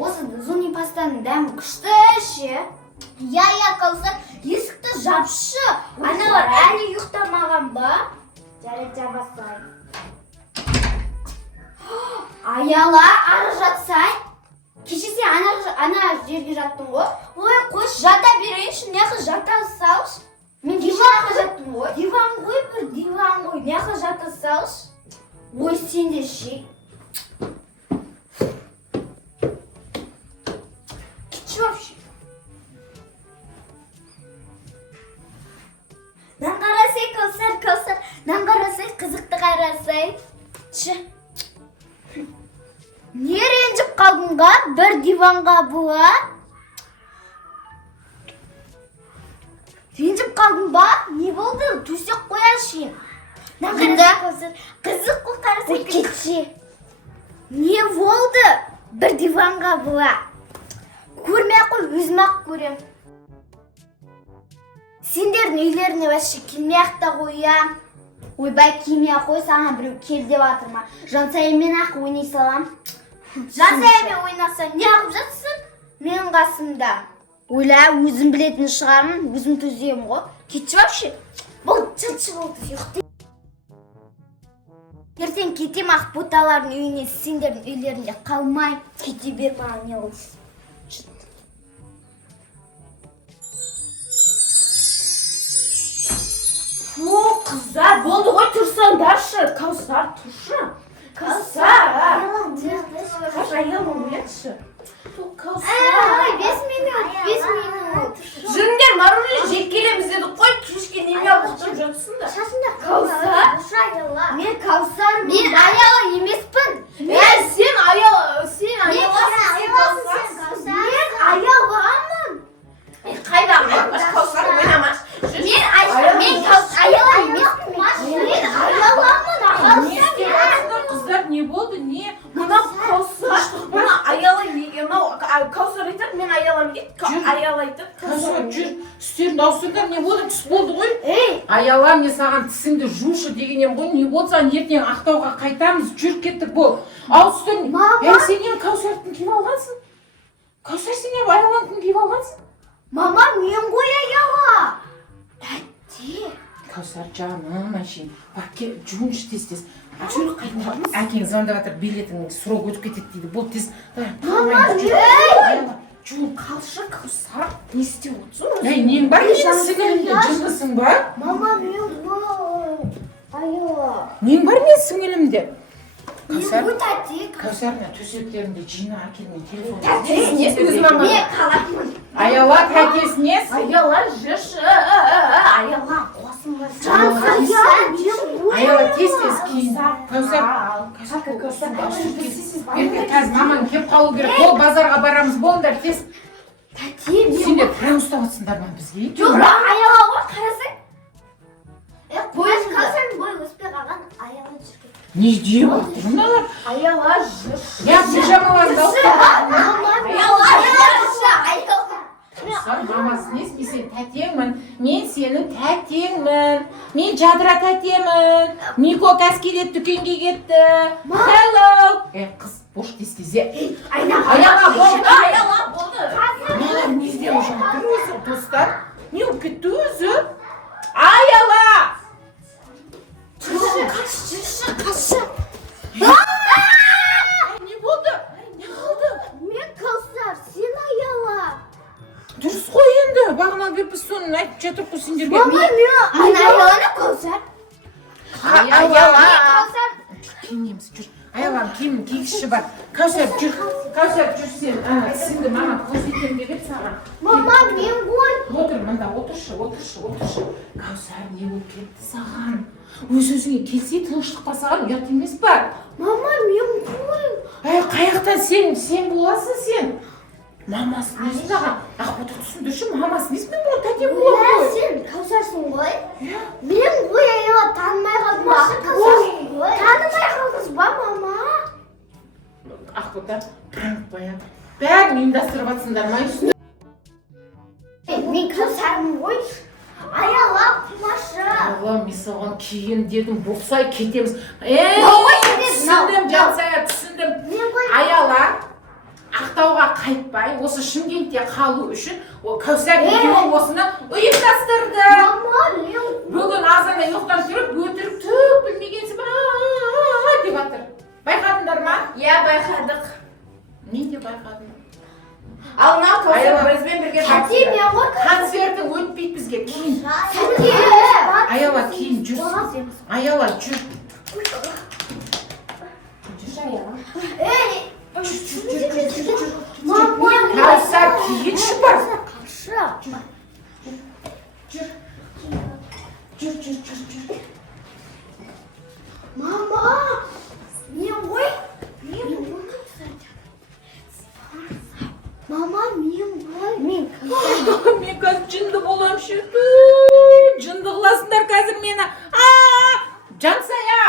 осы зуни пастаның дәмі күшті ше. Я Каусар, есікті жапшы. Аналар әлі ұйықтамаған ба? Жарайды, жабасай. Аяла, ары жатсай. Кеше сен ана жерге жаттың ғой. Ой, қош, жата берейінші, неқі жата салш. Мен кеше ана жаттым ғой. Диван ғой, бір диван ғой, неқі жата салш. Ой, сен де ше. Кетші вообще. Нан қарасай, Каусар, нан қарасай, қызықты қарасай. Не ренжіп қалдыңға бір диванға бұла? Ренжіп қалдың ба? Не болды? Төсек қояшын. Нан қарасай, Каусар, қызық қой қарасай. Кетші. Не болды? Бір диванға бұла. Көрмей қой, өзім-ақ көрем. Сендердің үйлеріне бәші келмей-ақ та қоям. Ойбай келмей қой, саған біреу кел деп жатыр ма? Жансайыммен ақ ойнай салам. Жансайыммен ойнасам не қылып жатсың? Менің қасымда. Ойла, өзім білетін шығармын, өзім төзем ғой. Кетші вообще. Бұл жыншы болды, ұйықты. Ертең кетем ақ боталардың үйіне, сендердің үйлерінде қалмай. Кете бер маған не олсын. О, қыздар, болды ғой, тұрсаңдаршы. Каусар, тұршы. Каусар. Аялым өтші. Ай, 5 минут. Жүріңдер, марулі жек келеміз деді қой, кешке неме алғытып жатсыңдар. Шашында Каусар. Мен Каусар. Мен аяла емеспін. Сен аяла, сен Мен аяламын. Қайда ойнамаш, Каусар ойнамаш. Мен аяла емеспін. Мен аяламын. Не істеп жатсыңдар, қыздар, не болды, не? Мына Каусар, мына аяла неге, Каусар айтады, мен аялам дейді, аяла айтады. Каусар, жүр, үстеріңді ауыстырыңдар, не болды, түс болды ғой? Ей! Аяла, мен саған тісіңді жушы дегенем ғой, не болса ертең Ақтауға қайтамыз, жүр кеттік бол. Ауыстыр. Сен ең Каусардың киіп алғансың? Каусар, сен ең аяланын киіп алғансың? Мама, мен ғой аяла. Тәтте. Каусар, жаным, әшейін. Бak, жуыншы тез-тез. Жүр, қайтамыз. Әкең звондап жатыр, билетің срок өтіп кетеді дейді. Бол тез. Мама, Жуын қалшы, Каусар. Не істеп отырсың? Нең бар, менің сіңілімде жындысың ба? Мама, мен ғой аяла. Нең бар мен сіңілімде? Мен ғой тәтте. Каусар, төсектерімді жина әкелмен телефон. Тәтесінес өз мама. Мен қалаймын. Аяла, тәтесінес. Аяла жүрші, аяла қосың Аяла, тез-тез кейін. Каусар, қазір мамаң кеп қалу керек. Бол, базарға барамыз, болыңдар, тез. Тәтте, Сендер прям ұстап отырсыңдар ма бізге? жоқ, аяла ғой, қарасай. Қойыз қалсаң, бой өспей қалған аяла жүрген. Не деп отыр мыналар? Аяла жүрші. Я пижамаларымды алып Аяла. Каусар, мамасын естімесен тәтеңмін. Мен сенің тәтеңмін. Мен жадыра тәтемін. Мико кәскелет дүкенге кетті. Hello. Қыз, бош тез-тезе. Аяла болды. Аяла болды. Мыналар не іздеп жатыр өзі, достар? Не болып кетті өзі? Аяла! Қашы. Не болды? Не қалды? Мен Каусар, сен аяла. Дұрыс қой енді. Бағана беріп біз соны айтып жатырық қой сендерге. Мама, мен аяланы Каусар. Аяла! Киінеміз, жүр. Аялам, киімін, кигізші бар. Каусар, жүр. Каусар, жүр сен. Тісіңді мама көрсетем деп еді саған. Мама, мен ғой. Отыр, мында, отыршы. Каусар, не болып кетті саған? Өз-өзіңе келсе тыныштық па саған, ұят емес па? Мама, мен ғой. Қаяқтан сен боласың сен? Мамасын өзі саған. Ақбота түсіндірші, мамасын есмен бұл тәте болады ғой. Сен Каусарсың ғой. Мен ғой аяла, танымай қалдым. Танымай қалдыңыз ба, мама? Ақбота, қаңықпая. Бәрін ұйымдастырып жатсыңдар ма үстіне? Мен Каусармын ғой. Аяла, құмашы. Аллам, мен саған кейін дедім, болсай кетеміз. Болмай кетеміз. Түсіндім, Жансая, түсіндім. Аяла, Ақтауға қайтпай осы Шымкентте қалу үшін Кәусар екеуі осыны ұйымдастырды. Бүгін азанда ұйықтап тұрып, өтірік түк білмегенсіп деп жатыр. Байқадыңдар ма? Иә, байқадық. Мен де байқадым. Ал мынау Кәусар бізбен бірге Концертің өтпейді бізге. Кейін. Аяла, кейін жүр. Аяла, жүр. Кәусар, кейін шықпар. Жүр. Мама, мен ғой. Мама, мен ғой. Мен қазір жынды болам шықты. Жынды қыласыңдар қазір мені. Жансая.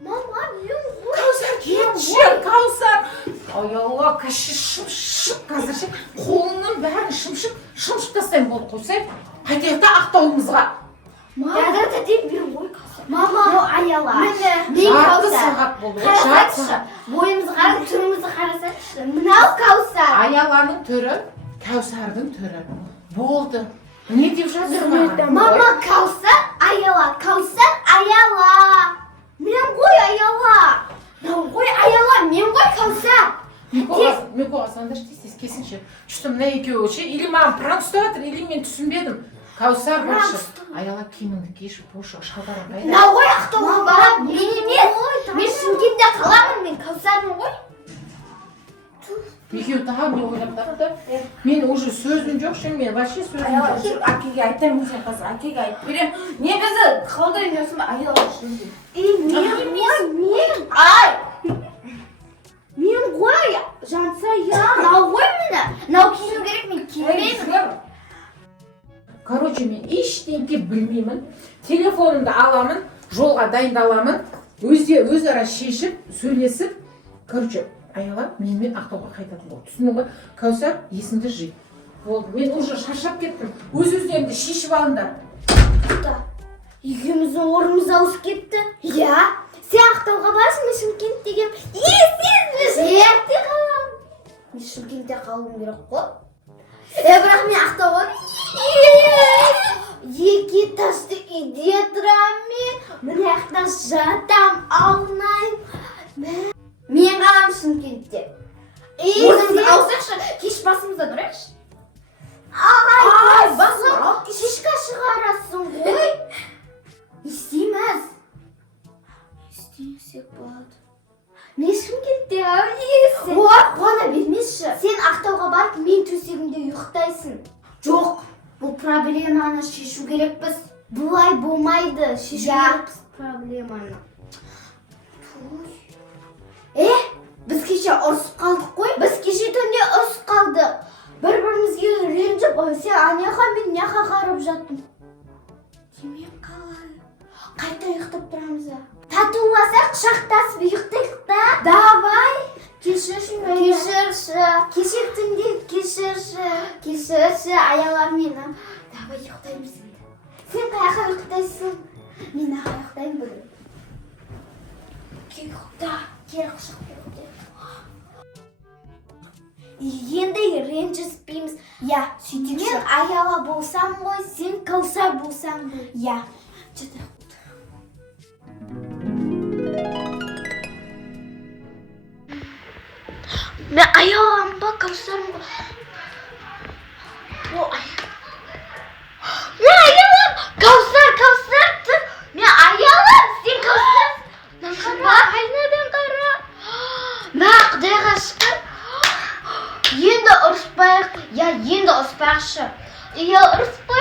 Мама, мен ғой. Кәусар, кетші, Кәусар. Ай Алла, кәші шымшып қазір ше. Қолыңның бәрін шымшып тастайын болды қойсай. Қайтайық та ақтауымызға. Мама, мама, Аяла. мен Жарты сағат болды. Қарасаңызшы, бойымызды қарап, түрімізді қарасаңызшы. Мынау Кәусар. Аяланың түрі, Кәусардың түрі. Болды. Не деп жатыр маған? Мама, Кәусар, Аяла. Кәусар, Аяла. Мен ғой Аяла. Мынау ғой Аяла, мен ғой Кәусар. Мекоға саңдар тез кесінші. Что мына екеуі ше, или маған пранк ұстап жатыр, или мен түсінбедім. Кәусар баршы. Аяла киіміңді киіп, бошы шалбарың қайда? Мынау ғой Ақтауға барып, мен емес. Мен Шымкентте қаламын, мен Кәусармын ғой. Екеуі тағы не ойлап тапты? Мен уже сөзім жоқ ше, мен вообще сөзім Аяла, жоқ. жүр, әкеге айтамын сен қазір, әкеге айтып берем. Не бізді қалдай жүрсің бе? Аяла, жүр. Мен. Ай! Мен ғой Жансая. Мынау ғой мені. Мынау кию керек, мен кимеймін. Короче, мен ештеңке білмеймін. Телефонымды аламын, жолға дайындаламын. Өзара шешіп, сөйлесіп. Короче, Аяла, менімен Ақтауға қайтатын болды. Түсіндің ба? Кәусар, есіңді жи. Болды, мен уже шаршап кеттім. Өз-өздеріңді шешіп алыңдар. Екеуміздің орнымыз ауысып кетті. Иә. Сен Ақтауға барсың, мен Шымкентте келіп. Сен Шымкентте қалам. Мен Шымкентте қалуым керек қой. Бірақ мен Ақтауға екі этажды үйде тұрамын. Мына жақта жатам, аунайым. Мен қалам Шымкентте. Орнымызды ауысақшы, кеш басымыздан ұрайықшы. Ай, басым, кешка шығарасың ғой. Істейміз. Істейсек болады. Мен Шымкентте әуелесің. Қуана бермеші. Сен Ақтауға барып, мен төсегімде ұйықтайсың. Жоқ, бұл проблеманы шешу керекпіз. Бұлай болмайды, шешу керекпіз проблеманы. Біз кеше ұрысып қалдық қой. Біз кеше түнде ұрысып қалдық. Бір-бірімізге ренжіп, сен аняға мен няға қарап жаттым. Демек қалай? Қайта ұйықтап тұрамыз. Татуласақ, құшақтасып ұйықтайық та. Давай. Кешірші мені. Кешірші. Кеше түнде кешірші. Кешірші, Аяла мені. Давай ұйықтаймыз енді. Сен қаяққа ұйықтайсың? Мен аға ұйықтаймын бүгін. Кел ұйықта. Кел құшақта ұйықтайық. Енді ренжіспейміз. Я, сөйтейікші. Мен Аяла болсам ғой, сен Кәусар болсам ғой. Я, жеті. Мен Аялам ба, Кәусарым ба? Мен Аялам! Кәусар, тұр! Мен Аялам, сен Кәусар! Қайнадан қара! Мә, Құдайға шықыр! Енді ұрыспайық. Я, енді ұрыспайықшы. Я, ұрыспайық.